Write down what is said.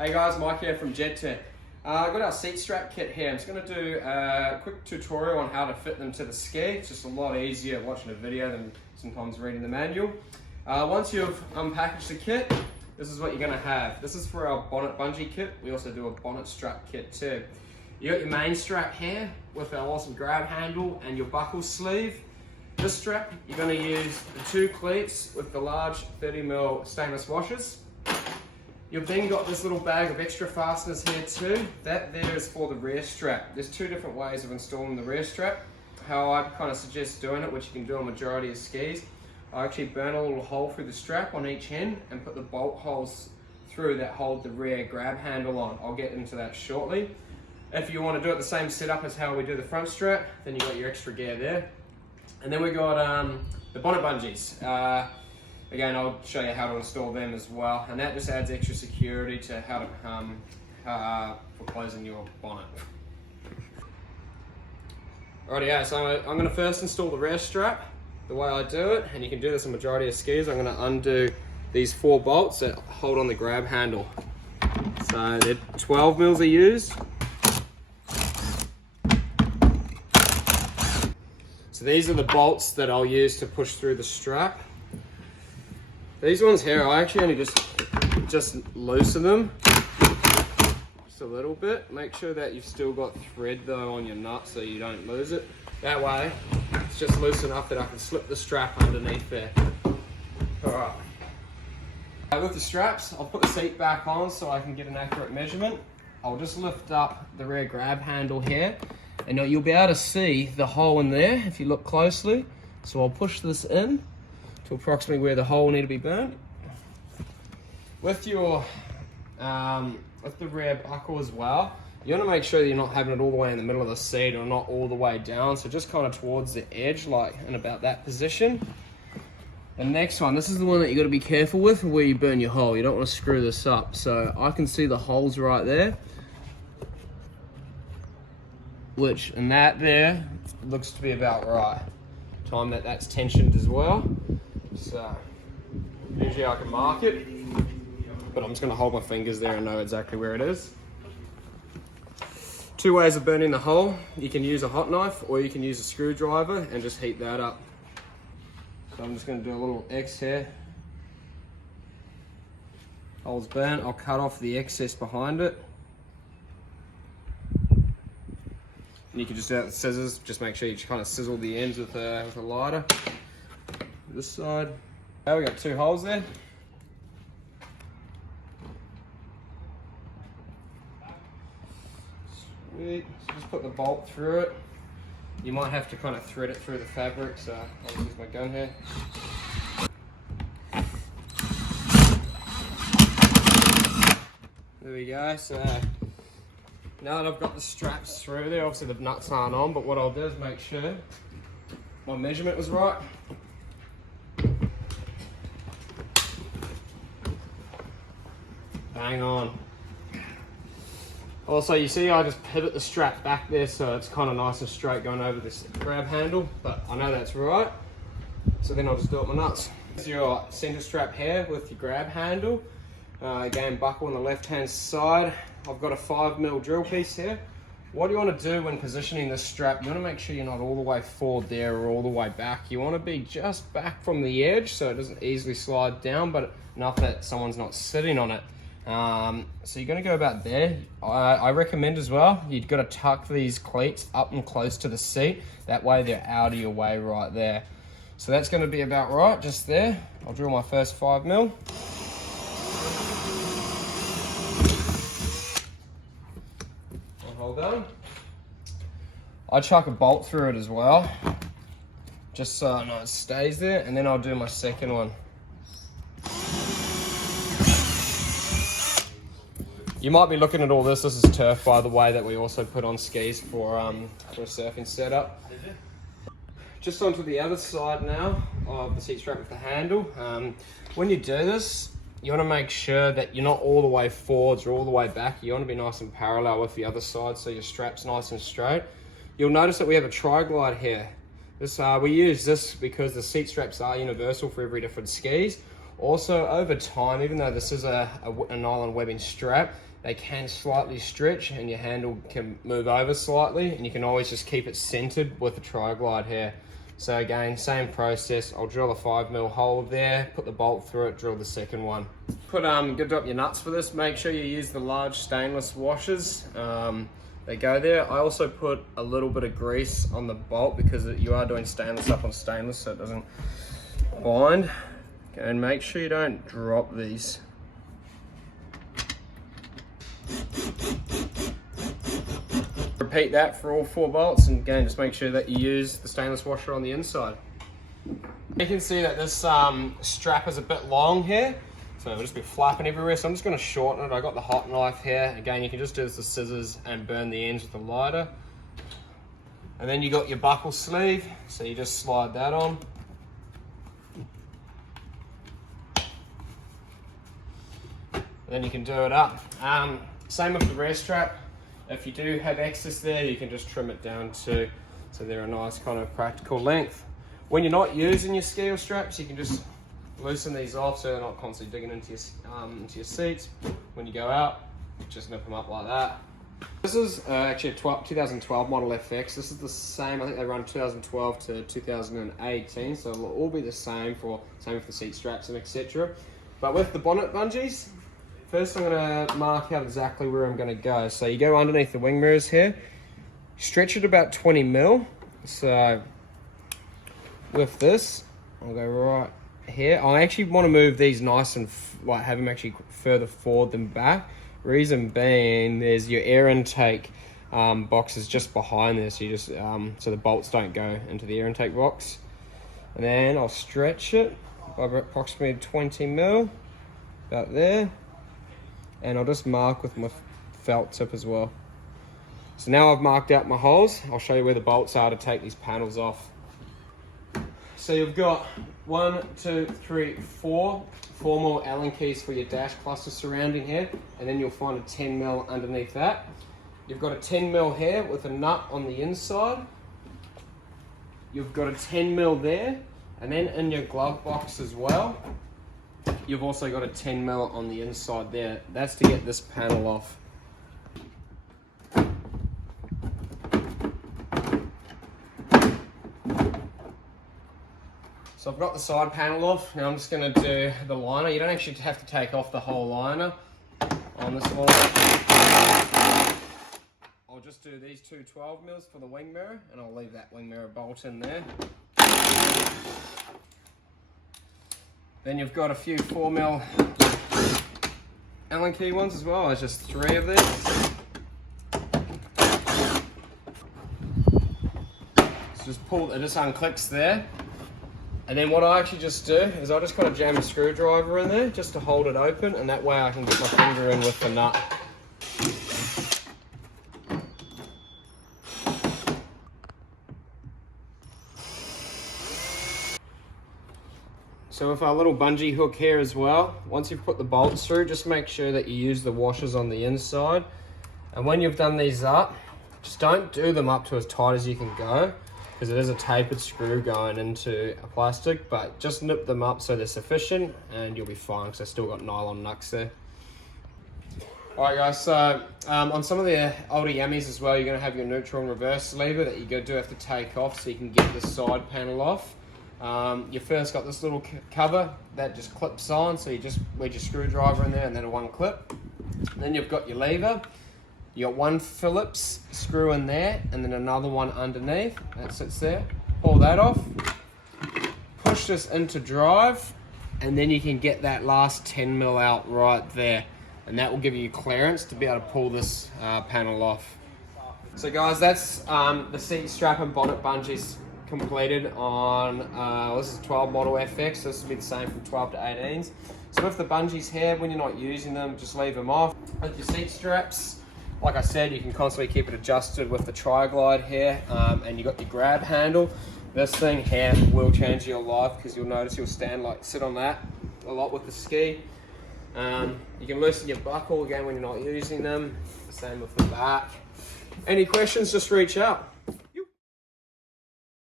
Hey guys, Mike here from JetTech. I've got our seat strap kit here. I'm just going to do a quick tutorial on how to fit them to the ski. It's just a lot easier watching a video than sometimes reading the manual. Once you've unpackaged the kit, this is what you're going to have. This is for our bonnet bungee kit. We also do a bonnet strap kit too. You got your main strap here with our awesome grab handle and your buckle sleeve. This strap, you're going to use the two cleats with the large 30mm stainless washers. You've then got this little bag of extra fasteners here too. That there is for the rear strap. There's two different ways of installing the rear strap. How I kind of suggest doing it, which you can do on majority of skis, I actually burn a little hole through the strap on each end and put the bolt holes through that hold the rear grab handle on. I'll get into that shortly. If you want to do it the same setup as how we do the front strap, then you got your extra gear there. And then we got the bonnet bungees. Again, I'll show you how to install them as well, and that just adds extra security to how to for closing your bonnet. Alrighty, yeah, so I'm going to first install the rear strap. The way I do it, and you can do this on majority of skis, I'm going to undo these 4 bolts that hold on the grab handle. So they're 12mm are used. So these are the bolts that I'll use to push through the strap. These ones here, I actually only just loosen them just a little bit. Make sure that you've still got thread though on your nut so you don't lose it. That way, it's just loose enough that I can slip the strap underneath there. Alright. With the straps, I'll put the seat back on so I can get an accurate measurement. I'll just lift up the rear grab handle here, and you'll be able to see the hole in there if you look closely. So I'll push this in to approximately where the hole need to be burnt. With your with the rear buckle as well, you want to make sure that you're not having it all the way in the middle of the seat or not all the way down, so just kind of towards the edge, like in about that position. The next one, this is the one that you got to be careful with where you burn your hole. You don't want to screw this up. So I can see the holes right there, which and that there looks to be about right. Time that's tensioned as well. So usually I can mark it, but I'm just going to hold my fingers there and know exactly where it is. 2 ways of burning the hole. You can use a hot knife or you can use a screwdriver and just heat that up. So I'm just going to do a little X here. Hole's burnt. I'll cut off the excess behind it. And you can just do that with scissors. Just make sure you kind of sizzle the ends with a lighter. This side. Okay, we got 2 holes there. Sweet. So just put the bolt through it. You might have to kind of thread it through the fabric, so I'll use my gun here. There we go. So now that I've got the straps through there, obviously the nuts aren't on, but what I'll do is make sure my measurement was right. Bang on. Also, you see I just pivot the strap back there so it's kind of nice and straight going over this grab handle, but I know that's right. So then I'll just do it with my nuts. This is your center strap here with your grab handle. Again, buckle on the left hand side. I've got a 5mm drill piece here. What you want to do when positioning this strap, you want to make sure you're not all the way forward there or all the way back. You want to be just back from the edge so it doesn't easily slide down, but enough that someone's not sitting on it. So you're going to go about there. I recommend as well, you've got to tuck these cleats up and close to the seat. That way they're out of your way right there. So that's going to be about right, just there. I'll drill my first 5mm. Hold on. I chuck a bolt through it as well, just so I know it stays there, and then I'll do my second one. You might be looking at all this. This is turf, by the way, that we also put on skis for a surfing setup. Just onto the other side now of the seat strap with the handle. When you do this, you want to make sure that you're not all the way forwards or all the way back. You want to be nice and parallel with the other side so your strap's nice and straight. You'll notice that we have a tri-glide here. We use this because the seat straps are universal for every different skis. Also, over time, even though this is a nylon webbing strap, they can slightly stretch and your handle can move over slightly, and you can always just keep it centered with the tri-glide here. So again, same process. I'll drill a 5mm hole there, put the bolt through it, drill the second one. Good up your nuts for this. Make sure you use the large stainless washers. They go there. I also put a little bit of grease on the bolt because you are doing stainless up on stainless, so it doesn't bind. And make sure you don't drop these. Repeat that for all 4 bolts, and again, just make sure that you use the stainless washer on the inside. You can see that this strap is a bit long here, so it'll just be flapping everywhere, so I'm just going to shorten it. I got the hot knife here. Again, you can just do this with scissors and burn the ends with the lighter. And then you got your buckle sleeve, so you just slide that on. Then you can do it up. Same with the rear strap. If you do have excess there, you can just trim it down too, so they're a nice kind of practical length. When you're not using your ski straps, you can just loosen these off so they're not constantly digging into your seats. When you go out, just nip them up like that. This is actually a 2012 model FX. This is the same, I think they run 2012 to 2018, so it'll all be the same for the seat straps and etc. But with the bonnet bungees, first I'm going to mark out exactly where I'm going to go. So you go underneath the wing mirrors here, stretch it about 20mm. So with this, I'll go right here. I actually want to move these nice and have them actually further forward than back. Reason being, there's your air intake boxes just behind this. So you just so the bolts don't go into the air intake box. And then I'll stretch it by approximately 20mm, about there. And I'll just mark with my felt tip as well. So now I've marked out my holes. I'll show you where the bolts are to take these panels off. So you've got 1, 2, 3, 4 more Allen keys for your dash cluster surrounding here, and then you'll find a 10mm underneath that. You've got a 10mm here with a nut on the inside. You've got a 10mm there, and then in your glove box as well, you've also got a 10mm on the inside there. That's to get this panel off. So I've got the side panel off. Now I'm just going to do the liner. You don't actually have to take off the whole liner on this one. I'll just do these two 12mm for the wing mirror, and I'll leave that wing mirror bolt in there. Then you've got a few 4mm Allen key ones as well. There's just 3 of these. So just pull, it just unclicks there. And then what I actually just do is I just kind of jam a screwdriver in there just to hold it open, and that way I can get my finger in with the nut. So with our little bungee hook here as well, once you've put the bolts through, just make sure that you use the washers on the inside. And when you've done these up, just don't do them up to as tight as you can go, because it is a tapered screw going into a plastic, but just nip them up so they're sufficient and you'll be fine, because I've still got nylon nuts there. Alright guys, so on some of the older Yamis as well, you're going to have your neutral and reverse lever that you do have to take off so you can get the side panel off. You first got this little cover that just clips on, so you just wedge your screwdriver in there and then one clip. Then you've got your lever. You got one Phillips screw in there and then another one underneath that sits there. Pull that off, push this into drive, and then you can get that last 10mm out right there, and that will give you clearance to be able to pull this panel off. So guys, that's the seat strap and bonnet bungees completed on this is 12 model FX. This will be the same from 12 to 18s. So with the bungees here, when you're not using them, just leave them off. With your seat straps, like I said, you can constantly keep it adjusted with the tri-glide here, and you got your grab handle. This thing here will change your life, because you'll notice you'll sit on that a lot with the ski. You can loosen your buckle again when you're not using them. The same with the back. Any questions, just reach out.